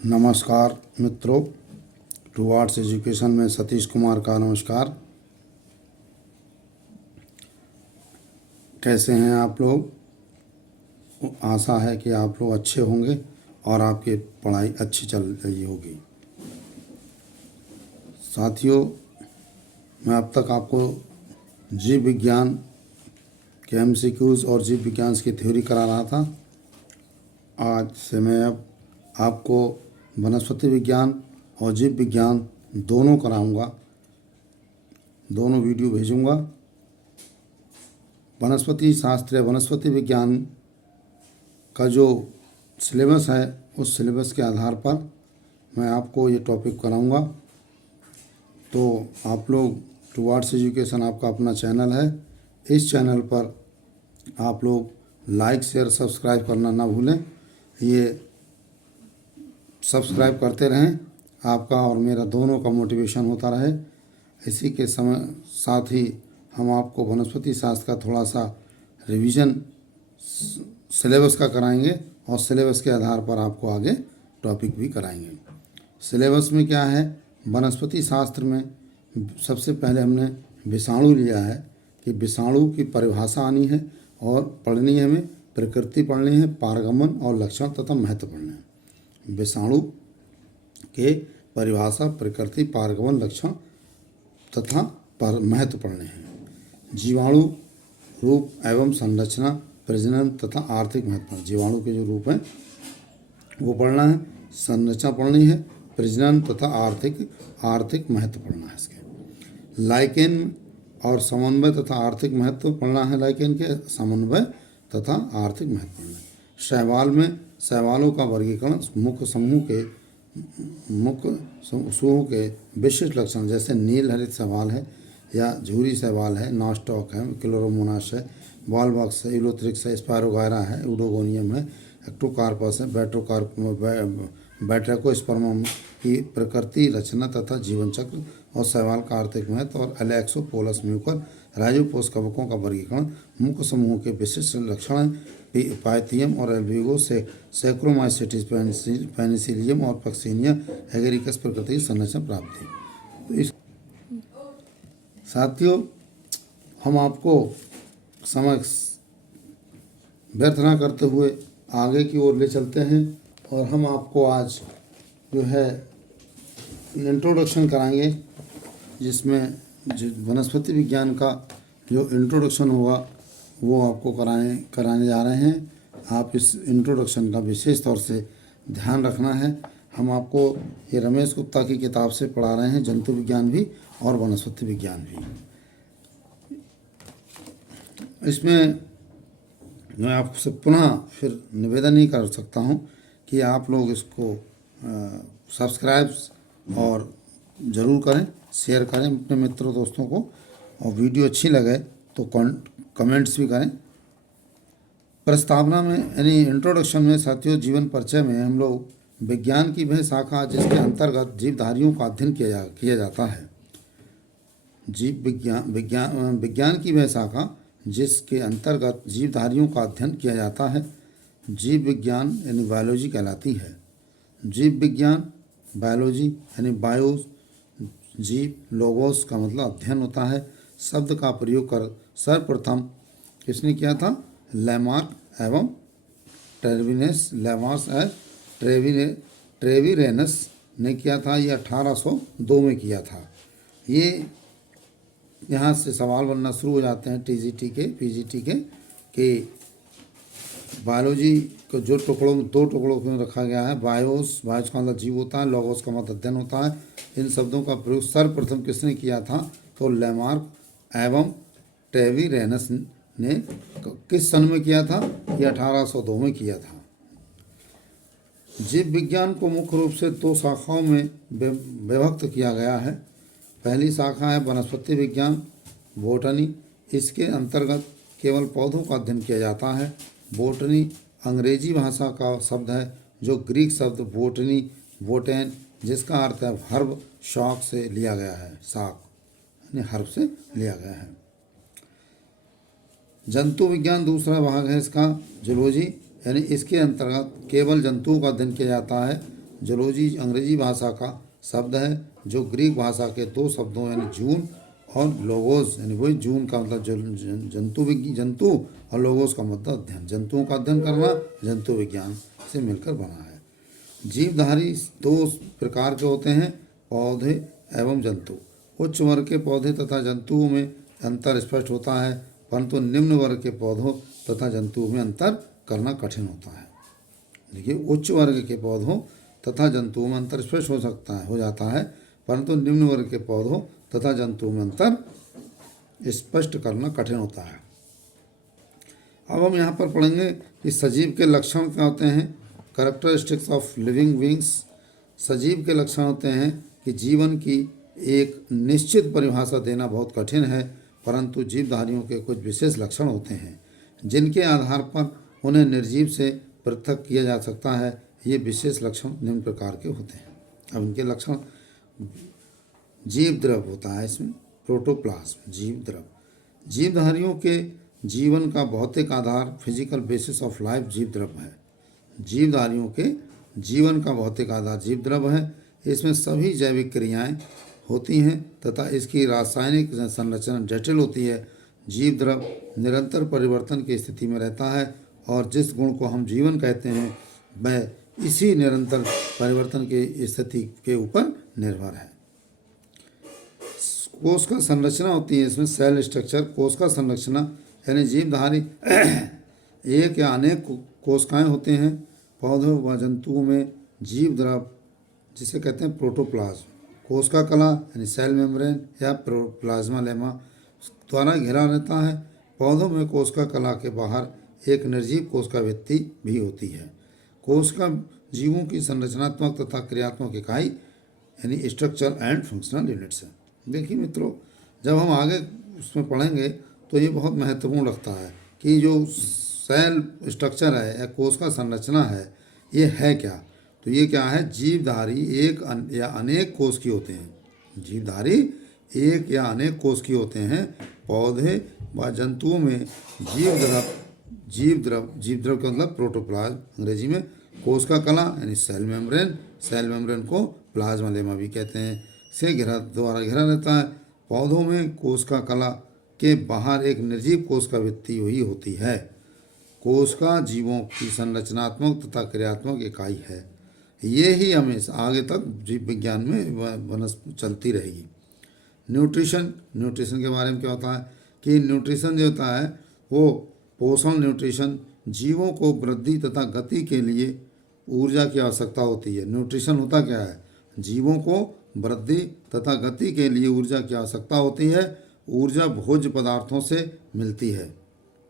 नमस्कार मित्रों, towards education में सतीश कुमार का नमस्कार। कैसे हैं आप लोग? आशा है कि आप लोग अच्छे होंगे और आपकी पढ़ाई अच्छी चल रही होगी। साथियों, मैं अब तक आपको जीव विज्ञान के एमसीक्यूज़ और जीव विज्ञान की थ्योरी करा रहा था। आज से मैं अब आपको वनस्पति विज्ञान और जीव विज्ञान दोनों कराऊंगा, दोनों वीडियो भेजूंगा। वनस्पति शास्त्र या वनस्पति विज्ञान का जो सिलेबस है, उस सिलेबस के आधार पर मैं आपको ये टॉपिक कराऊंगा। तो आप लोग, टुवार्ड्स एजुकेशन आपका अपना चैनल है, इस चैनल पर आप लोग लाइक शेयर सब्सक्राइब करना ना भूलें। ये सब्सक्राइब करते रहें, आपका और मेरा दोनों का मोटिवेशन होता रहे। इसी के साथ ही हम आपको वनस्पति शास्त्र का थोड़ा सा रिवीजन सिलेबस का कराएंगे और सिलेबस के आधार पर आपको आगे टॉपिक भी कराएंगे। सिलेबस में क्या है? वनस्पति शास्त्र में सबसे पहले हमने विषाणु लिया है कि विषाणु की परिभाषा आनी है और पढ़नी है, हमें प्रकृति पढ़नी है, पारगमन और लक्षण तथा महत्व पढ़ना है। विषाणु के परिभाषा, प्रकृति, पारगमन, लक्षण तथा महत्व पढ़ने हैं। जीवाणु रूप एवं संरचना, प्रजनन तथा आर्थिक महत्व। जीवाणु के जो रूप हैं वो पढ़ना है, संरचना पढ़नी है, प्रजनन तथा आर्थिक महत्व पढ़ना है इसके। लाइकेन और समन्वय तथा आर्थिक महत्व पढ़ना है, लाइकेन के समन्वय तथा आर्थिक महत्व पढ़ना है। शैवाल में शैवालों का वर्गीकरण, मुख्य समूह के विशिष्ट लक्षण, जैसे नील हरित शैवाल है या झूरी शैवाल है, नॉस्टॉक है, क्लोरोमोनास है, वॉलबॉक्स है, इलोथ्रिक्स है, स्पायरोगायरा है, यूडोगोनियम है, एक्टोकार्पस है, बैट्रैकोस्पर्मम की प्रकृति, रचना तथा जीवन चक्र और शैवाल का आर्थिक महत्व, और एलेक्सोपोलस म्यूकर राइजोपोस कवकों का वर्गीकरण, मुख्य समूह के विशिष्ट लक्षण, पाइथियम और एल्बिगो से सैक्रोमाइसेटिस, पेनिसिलियम और पक्सिनिया एगरिकस प्रकृति की संरचना प्राप्ति। तो इस साथियों, हम आपको समय व्यर्थ ना करते हुए आगे की ओर ले चलते हैं और हम आपको आज जो है इंट्रोडक्शन कराएंगे, जिसमें वनस्पति विज्ञान का जो इंट्रोडक्शन होगा वो आपको कराने जा रहे हैं। आप इस इंट्रोडक्शन का विशेष तौर से ध्यान रखना है। हम आपको ये रमेश गुप्ता की किताब से पढ़ा रहे हैं, जंतु विज्ञान भी और वनस्पति विज्ञान भी। इसमें मैं आपसे पुनः फिर निवेदन ही कर सकता हूँ कि आप लोग इसको सब्सक्राइब और ज़रूर करें, शेयर करें अपने मित्रों दोस्तों को, और वीडियो अच्छी लगे तो कमेंट्स भी करें। प्रस्तावना में यानी इंट्रोडक्शन में साथियों, जीवन परिचय में हम लोग विज्ञान की वह शाखा जिसके अंतर्गत जीवधारियों का अध्ययन किया जाता है। जीव विज्ञान की वह शाखा जिसके अंतर्गत जीवधारियों का अध्ययन किया जाता है, जीव विज्ञान यानी बायोलॉजी कहलाती है। जीव विज्ञान बायोलॉजी यानी बायोस, जीव लोगोस का मतलब अध्ययन होता है। शब्द का प्रयोग कर सर्वप्रथम किसने किया था? लैमार्क एवं ट्रेविरेनस ने किया था। ये 1802 में किया था। ये यहाँ से सवाल बनना शुरू हो जाते हैं टीजीटी के, पीजीटी के, कि बायोलॉजी को जो दो टुकड़ों में रखा गया है, बायोस का मतलब जीव होता है, लोगोस का मतलब अध्ययन होता है। इन शब्दों का प्रयोग सर्वप्रथम किसने किया था? तो लैमार्क एवं ट्रेविरेनस ने किस सन में किया था? ये 1802 में किया था। जीव विज्ञान को मुख्य रूप से दो शाखाओं में विभक्त किया गया है। पहली शाखा है वनस्पति विज्ञान, बोटनी। इसके अंतर्गत केवल पौधों का अध्ययन किया जाता है। बोटनी अंग्रेजी भाषा का शब्द है, जो ग्रीक शब्द बोटेन जिसका अर्थ है हर्ब, शॉक से लिया गया है। शाक यानी हर्ब से लिया गया है। जंतु विज्ञान दूसरा भाग है इसका, जूलॉजी, यानी इसके अंतर्गत केवल जंतुओं का अध्ययन किया जाता है। जूलॉजी अंग्रेजी भाषा का शब्द है जो ग्रीक भाषा के दो शब्दों यानी जून और लोगोस, यानी वही जून का मतलब जंतु और लोगोस का मतलब अध्ययन, जंतुओं का अध्ययन करना, जंतु विज्ञान से मिलकर बना है। जीवधारी दो प्रकार के होते हैं, पौधे एवं जंतु। उच्च वर्ग के पौधे तथा जंतुओं में अंतर स्पष्ट होता है, परंतु निम्न वर्ग के पौधों तथा जंतुओं में अंतर करना कठिन होता है। देखिए, उच्च वर्ग के पौधों तथा जंतुओं में अंतर स्पष्ट हो जाता है, परंतु निम्न वर्ग के पौधों तथा जंतुओं में अंतर स्पष्ट करना कठिन होता है। अब हम यहाँ पर पढ़ेंगे कि सजीव के लक्षण क्या होते हैं। Characteristics of living beings. सजीव के लक्षण होते हैं कि जीवन की एक निश्चित परिभाषा देना बहुत कठिन है, परंतु जीवधारियों के कुछ विशेष लक्षण होते हैं जिनके आधार पर उन्हें निर्जीव से पृथक किया जा सकता है। ये विशेष लक्षण निम्न प्रकार के होते हैं। अब इनके लक्षण, जीव द्रव होता है इसमें, प्रोटोप्लाज्म, जीव द्रव। जीवधारियों के जीवन का भौतिक आधार, फिजिकल बेसिस ऑफ लाइफ, जीव द्रव है। जीवधारियों के जीवन का भौतिक आधार जीव द्रव है। इसमें सभी जैविक क्रियाएं होती हैं तथा इसकी रासायनिक संरचना जटिल होती है। जीव द्रव निरंतर परिवर्तन की स्थिति में रहता है और जिस गुण को हम जीवन कहते हैं वह इसी निरंतर परिवर्तन की स्थिति के ऊपर निर्भर है। कोश का संरचना होती है इसमें, सेल स्ट्रक्चर। कोश का संरचना यानी जीवधारी एक या अनेक कोशिकाएं होते हैं। पौधों व जंतुओं में जीव द्रव जिसे कहते हैं प्रोटोप्लाज्म, कोशिका कला यानी सेल मेम्ब्रेन या प्लाज्मा लेमा द्वारा घिरा रहता है। पौधों में कोशिका कला के बाहर एक निर्जीव कोशिका भित्ति भी होती है। कोशिका जीवों की संरचनात्मक तथा क्रियात्मक इकाई यानी स्ट्रक्चर एंड फंक्शनल यूनिट्स है। देखिए मित्रों, जब हम आगे उसमें पढ़ेंगे तो ये बहुत महत्वपूर्ण रखता है कि जो सेल स्ट्रक्चर है या कोशिका संरचना है ये है क्या। तो ये क्या है, जीवधारी एक या अनेक कोशिकी होते हैं। जीवधारी एक या अनेक कोशिकी होते हैं। पौधे व जंतुओं में जीव द्रव का मतलब प्रोटोप्लाज्म अंग्रेजी में, कोशिका कला यानी सेल मेम्ब्रेन को प्लाज्मा लेमा भी कहते हैं, से द्वारा घिरा रहता है। पौधों में कोशिका कला के बाहर एक निर्जीव कोशिका भित्ति हुई होती है। कोशिका जीवों की संरचनात्मक तथा क्रियात्मक इकाई है। ये ही हमेशा आगे तक जीव विज्ञान में चलती रहेगी। न्यूट्रिशन के बारे में क्या होता है कि न्यूट्रिशन जो होता है वो पोषण न्यूट्रिशन, जीवों को वृद्धि तथा गति के लिए ऊर्जा की आवश्यकता होती है। न्यूट्रिशन होता क्या है, जीवों को वृद्धि तथा गति के लिए ऊर्जा की आवश्यकता होती है। ऊर्जा भोज्य पदार्थों से मिलती है।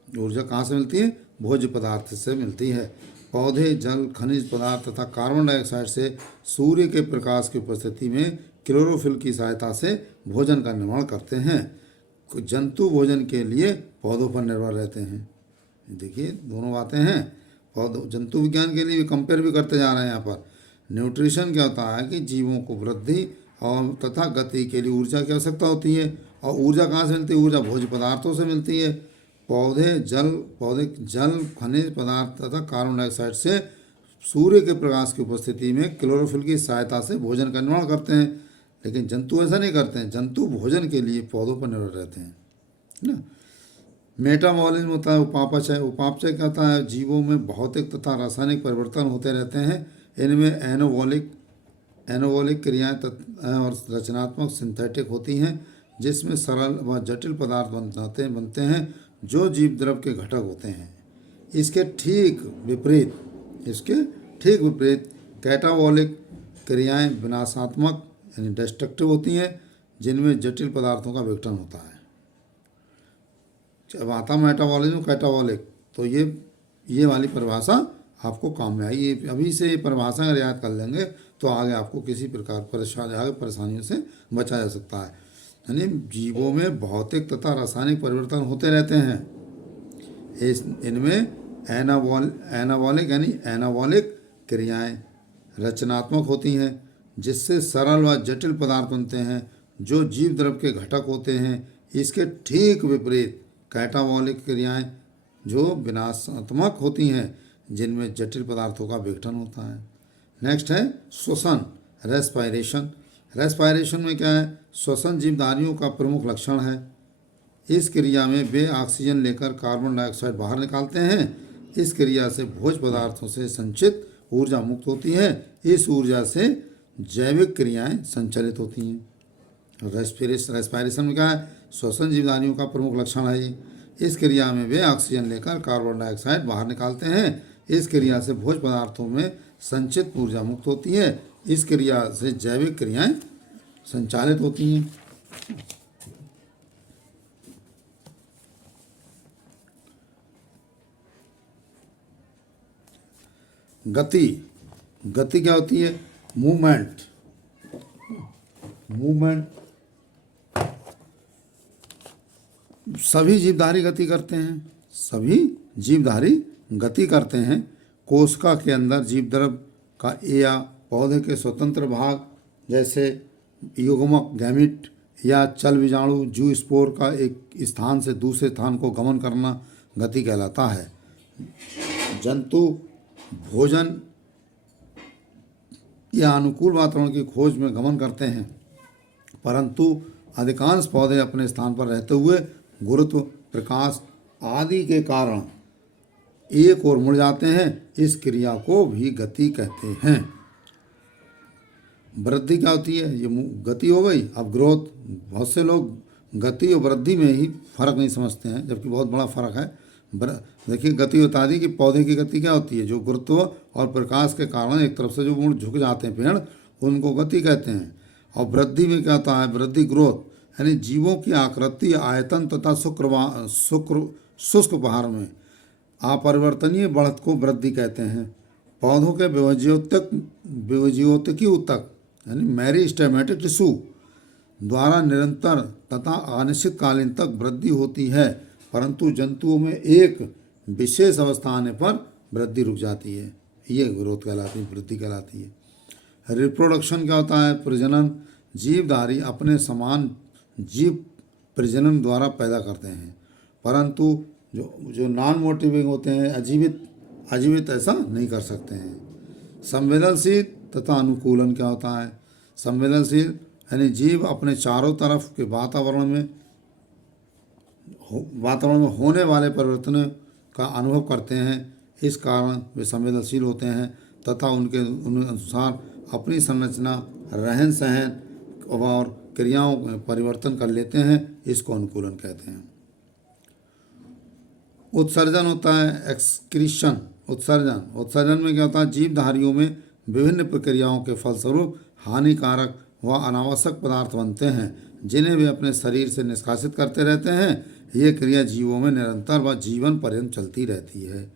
ऊर्जा कहाँ से मिलती है, भोज्य पदार्थ से मिलती है। पौधे जल, खनिज पदार्थ तथा कार्बन डाइऑक्साइड से सूर्य के प्रकाश की उपस्थिति में क्लोरोफिल की सहायता से भोजन का निर्माण करते हैं। जंतु भोजन के लिए पौधों पर निर्भर रहते हैं। देखिए दोनों बातें हैं, पौधों जंतु विज्ञान के लिए कंपेयर भी करते जा रहे हैं यहाँ पर। न्यूट्रिशन क्या होता है कि जीवों को वृद्धि और तथा गति के लिए ऊर्जा की आवश्यकता होती है। और ऊर्जा कहाँ से मिलती है, ऊर्जा भोज्य पदार्थों से मिलती है। पौधे जल, खनिज पदार्थ तथा कार्बन डाइऑक्साइड से सूर्य के प्रकाश की उपस्थिति में क्लोरोफिल की सहायता से भोजन का निर्माण करते हैं। लेकिन जंतु ऐसा नहीं करते हैं। जंतु भोजन के लिए पौधों पर निर्भर रहते हैं, है ना। मेटाबॉलिज्म होता है, उपापचय। उपापचय क्या होता है, जीवों में भौतिक तथा रासायनिक परिवर्तन होते रहते हैं। इनमें एनोबॉलिक क्रियाएं और रचनात्मक सिंथेटिक होती हैं, जिसमें सरल व जटिल पदार्थ बनते हैं जो जीव द्रव के घटक होते हैं। इसके ठीक विपरीत कैटाबॉलिक क्रियाएं विनाशात्मक यानी डिस्ट्रक्टिव होती हैं, जिनमें जटिल पदार्थों का विघटन होता है। जब आता मेटाबॉलिज्म कैटाबॉलिक, तो ये वाली परिभाषा आपको काम में आई। अभी से ये परिभाषा अगर याद कर लेंगे तो आगे आपको किसी प्रकार परेशानियों से बचा जा सकता है। यानी जीवों में भौतिक तथा रासायनिक परिवर्तन होते रहते हैं। इनमें एनाबॉलिक क्रियाएं रचनात्मक होती हैं, जिससे सरल व जटिल पदार्थ बनते हैं जो जीव द्रव के घटक होते हैं। इसके ठीक विपरीत कैटाबॉलिक क्रियाएं जो विनाशात्मक होती हैं, जिनमें जटिल पदार्थों का विघटन होता है। नेक्स्ट है श्वसन, रेस्पायरेशन। रेस्पायरेशन में क्या है, श्वसन जीवधारियों का प्रमुख लक्षण है। इस क्रिया में वे ऑक्सीजन लेकर कार्बन डाइऑक्साइड बाहर निकालते हैं। इस क्रिया से भोज्य पदार्थों से संचित ऊर्जा मुक्त होती है। इस ऊर्जा से जैविक क्रियाएं संचालित होती हैं। रेस्पायरेशन में क्या है, श्वसन जीवधारियों का प्रमुख लक्षण है ये। इस क्रिया में वे ऑक्सीजन लेकर कार्बन डाइऑक्साइड बाहर निकालते हैं। इस क्रिया से भोज्य पदार्थों में संचित ऊर्जा मुक्त होती है। इस क्रिया से जैविक क्रियाएं संचालित होती हैं। गति, गति क्या होती है, मूवमेंट। मूवमेंट, सभी जीवधारी गति करते हैं, सभी जीवधारी गति करते हैं। कोशिका के अंदर जीवद्रव का या पौधे के स्वतंत्र भाग जैसे युग्मक गैमिट या चल बीजाणु जू स्पोर का एक स्थान से दूसरे स्थान को गमन करना गति कहलाता है। जंतु भोजन या अनुकूल वातावरण की खोज में गमन करते हैं, परंतु अधिकांश पौधे अपने स्थान पर रहते हुए गुरुत्व, प्रकाश आदि के कारण एक ओर मुड़ जाते हैं। इस क्रिया को भी गति कहते हैं। वृद्धि क्या होती है, ये गति हो गई। अब ग्रोथ, बहुत से लोग गति और वृद्धि में ही फर्क नहीं समझते हैं, जबकि बहुत बड़ा फर्क है। देखिए, गति बता दी कि पौधे की गति क्या होती है, जो गुरुत्व और प्रकाश के कारण एक तरफ से जो मुड़ झुक जाते हैं पेड़, उनको गति कहते हैं। और वृद्धि में क्या होता है, वृद्धि ग्रोथ, यानी जीवों की आकृति, आयतन तथा शुष्क पहाड़ में अपरिवर्तनीय बढ़त को वृद्धि कहते हैं। पौधों के विभज्योतकी ऊतक यानी मेरिस्टेमेटिक टिश्यू द्वारा निरंतर तथा अनिश्चित कालीन तक वृद्धि होती है, परंतु जंतुओं में एक विशेष अवस्था आने पर वृद्धि रुक जाती है। ये ग्रोथ कहलाती है, वृद्धि कहलाती है। रिप्रोडक्शन क्या होता है, प्रजनन। जीवधारी अपने समान जीव प्रजनन द्वारा पैदा करते हैं, परंतु जो नॉन मोटिविंग होते हैं, अजीवित ऐसा नहीं कर सकते हैं। संवेदनशील तथा अनुकूलन क्या होता है, संवेदनशील यानी जीव अपने चारों तरफ के वातावरण में होने वाले परिवर्तन का अनुभव करते हैं। इस कारण वे संवेदनशील होते हैं तथा उनके अनुसार अपनी संरचना, रहन सहन और क्रियाओं में परिवर्तन कर लेते हैं। इसको अनुकूलन कहते हैं। उत्सर्जन होता है, एक्सक्रीशन। उत्सर्जन में क्या होता है, जीवधारियों में विभिन्न प्रक्रियाओं के फलस्वरूप हानिकारक व अनावश्यक पदार्थ बनते हैं, जिन्हें वे अपने शरीर से निष्कासित करते रहते हैं। ये क्रिया जीवों में निरंतर व जीवन पर्यंत चलती रहती है।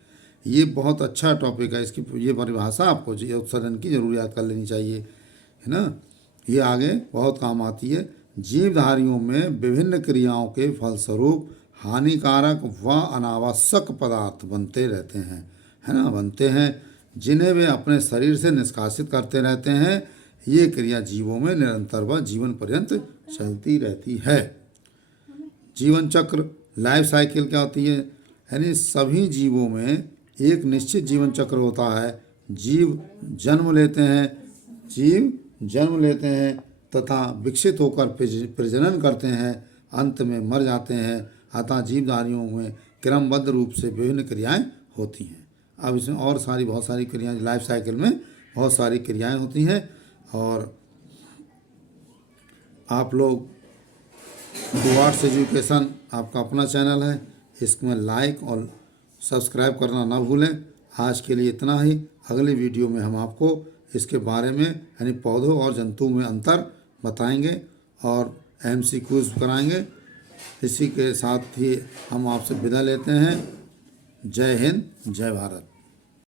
ये बहुत अच्छा टॉपिक है, इसकी ये परिभाषा आपको उत्सर्जन की जरूर याद कर लेनी चाहिए, है ना। ये आगे बहुत काम आती है। जीवधारियों में विभिन्न क्रियाओं के फलस्वरूप हानिकारक व अनावश्यक पदार्थ बनते रहते हैं, है ना, बनते हैं, जिन्हें वे अपने शरीर से निष्कासित करते रहते हैं। ये क्रिया जीवों में निरंतर व जीवन पर्यंत चलती रहती है। जीवन चक्र, लाइफ साइकिल क्या होती है, यानी सभी जीवों में एक निश्चित जीवन चक्र होता है। जीव जन्म लेते हैं तथा विकसित होकर प्रजनन करते हैं, अंत में मर जाते हैं। अतः जीवधारियों में क्रमबद्ध रूप से विभिन्न क्रियाएं होती हैं। अब इसमें और बहुत सारी क्रियाएं, लाइफ साइकिल में बहुत सारी क्रियाएं होती हैं। और आप लोग टुवर्ड्स एजुकेशन आपका अपना चैनल है, इसमें लाइक और सब्सक्राइब करना ना भूलें। आज के लिए इतना ही। अगली वीडियो में हम आपको इसके बारे में यानी पौधों और जंतुओं में अंतर बताएंगे और MCQs कराएंगे। इसी के साथ ही हम आपसे विदा लेते हैं। जय हिंद, जय भारत।